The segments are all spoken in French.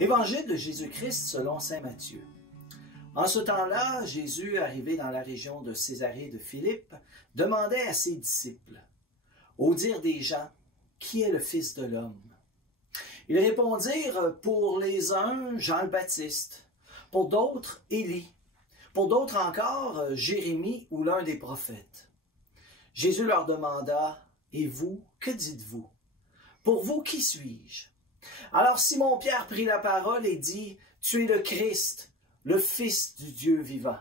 Évangile de Jésus-Christ selon saint Matthieu. En ce temps-là, Jésus, arrivé dans la région de Césarée de Philippe, demandait à ses disciples, au dire des gens, qui est le Fils de l'homme? Ils répondirent, pour les uns, Jean le Baptiste, pour d'autres, Élie, pour d'autres encore, Jérémie ou l'un des prophètes. Jésus leur demanda, et vous, que dites-vous? Pour vous, qui suis-je? Alors Simon-Pierre prit la parole et dit, tu es le Christ, le Fils du Dieu vivant.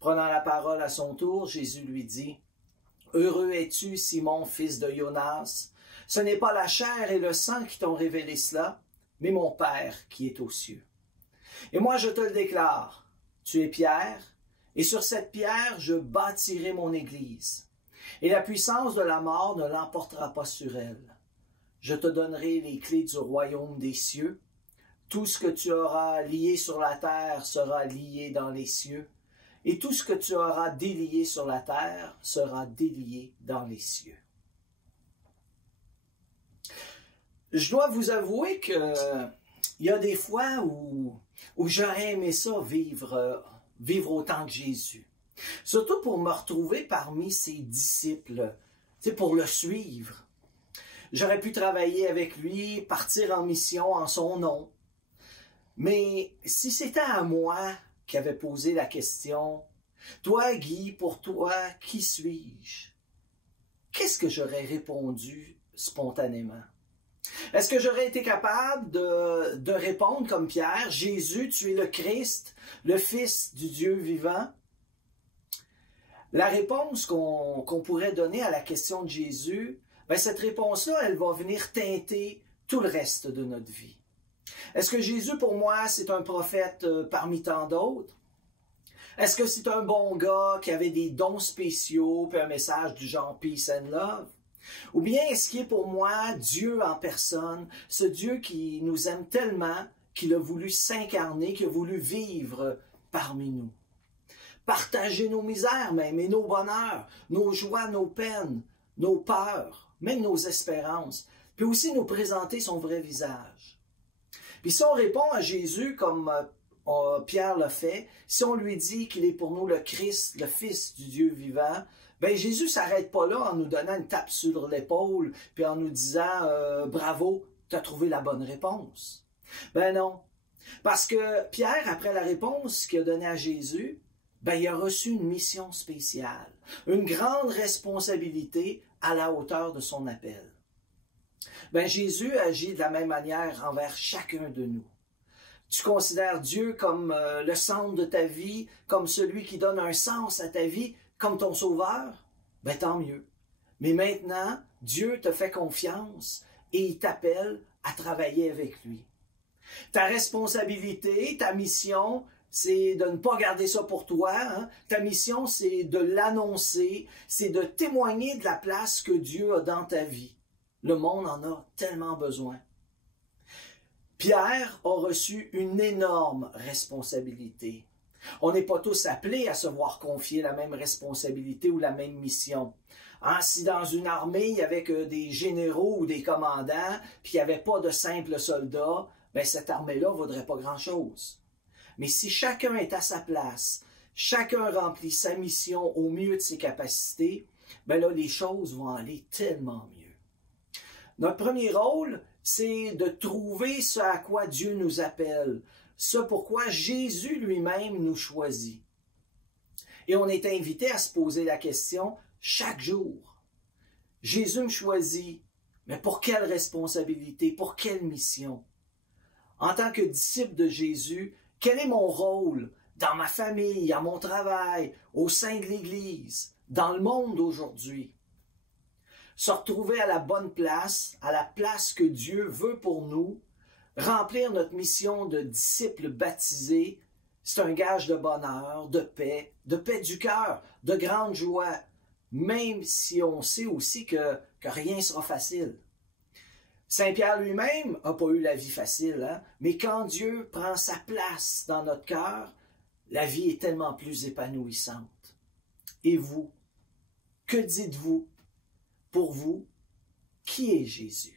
Prenant la parole à son tour, Jésus lui dit, heureux es-tu, Simon, fils de Jonas? Ce n'est pas la chair et le sang qui t'ont révélé cela, mais mon Père qui est aux cieux. Et moi je te le déclare, tu es Pierre, et sur cette pierre je bâtirai mon Église, et la puissance de la mort ne l'emportera pas sur elle. Je te donnerai les clés du royaume des cieux. Tout ce que tu auras lié sur la terre sera lié dans les cieux, et tout ce que tu auras délié sur la terre sera délié dans les cieux. Je dois vous avouer que il y a des fois où j'aurais aimé ça vivre autant que Jésus. Surtout pour me retrouver parmi ses disciples, pour le suivre. J'aurais pu travailler avec lui, partir en mission en son nom. Mais si c'était à moi qui avait posé la question, « Toi, Guy, pour toi, qui suis-je? » Qu'est-ce que j'aurais répondu spontanément? Est-ce que j'aurais été capable de répondre comme Pierre, « Jésus, tu es le Christ, le Fils du Dieu vivant? » La réponse qu'on pourrait donner à la question de Jésus, cette réponse-là, elle va venir teinter tout le reste de notre vie. Est-ce que Jésus, pour moi, c'est un prophète parmi tant d'autres? Est-ce que c'est un bon gars qui avait des dons spéciaux puis un message du genre « Peace and Love » ? Ou bien est-ce qu'il est pour moi Dieu en personne, ce Dieu qui nous aime tellement, qu'il a voulu s'incarner, qu'il a voulu vivre parmi nous? Partager nos misères même et nos bonheurs, nos joies, nos peines, nos peurs, même nos espérances, puis aussi nous présenter son vrai visage. Puis si on répond à Jésus comme Pierre l'a fait, si on lui dit qu'il est pour nous le Christ, le Fils du Dieu vivant, Jésus ne s'arrête pas là en nous donnant une tape sur l'épaule, puis en nous disant « Bravo, tu as trouvé la bonne réponse ». Non, parce que Pierre, après la réponse qu'il a donnée à Jésus, il a reçu une mission spéciale, une grande responsabilité à la hauteur de son appel. Jésus agit de la même manière envers chacun de nous. Tu considères Dieu comme le centre de ta vie, comme celui qui donne un sens à ta vie, comme ton sauveur? Tant mieux. Mais maintenant, Dieu te fait confiance et il t'appelle à travailler avec lui. Ta responsabilité, ta mission, c'est de ne pas garder ça pour toi. Hein? Ta mission, c'est de l'annoncer, c'est de témoigner de la place que Dieu a dans ta vie. Le monde en a tellement besoin. Pierre a reçu une énorme responsabilité. On n'est pas tous appelés à se voir confier la même responsabilité ou la même mission. Hein, si dans une armée, il y avait que des généraux ou des commandants, puis il n'y avait pas de simples soldats, cette armée-là ne vaudrait pas grand-chose. Mais si chacun est à sa place, chacun remplit sa mission au mieux de ses capacités, là, les choses vont aller tellement mieux. Notre premier rôle, c'est de trouver ce à quoi Dieu nous appelle, ce pourquoi Jésus lui-même nous choisit. Et on est invité à se poser la question chaque jour. Jésus me choisit, mais pour quelle responsabilité, pour quelle mission? En tant que disciple de Jésus, quel est mon rôle dans ma famille, à mon travail, au sein de l'Église, dans le monde d'aujourd'hui? Se retrouver à la bonne place, à la place que Dieu veut pour nous, remplir notre mission de disciples baptisés, c'est un gage de bonheur, de paix du cœur, de grande joie, même si on sait aussi que rien ne sera facile. Saint Pierre lui-même n'a pas eu la vie facile, hein? Mais quand Dieu prend sa place dans notre cœur, la vie est tellement plus épanouissante. Et vous, que dites-vous? Pour vous, qui est Jésus?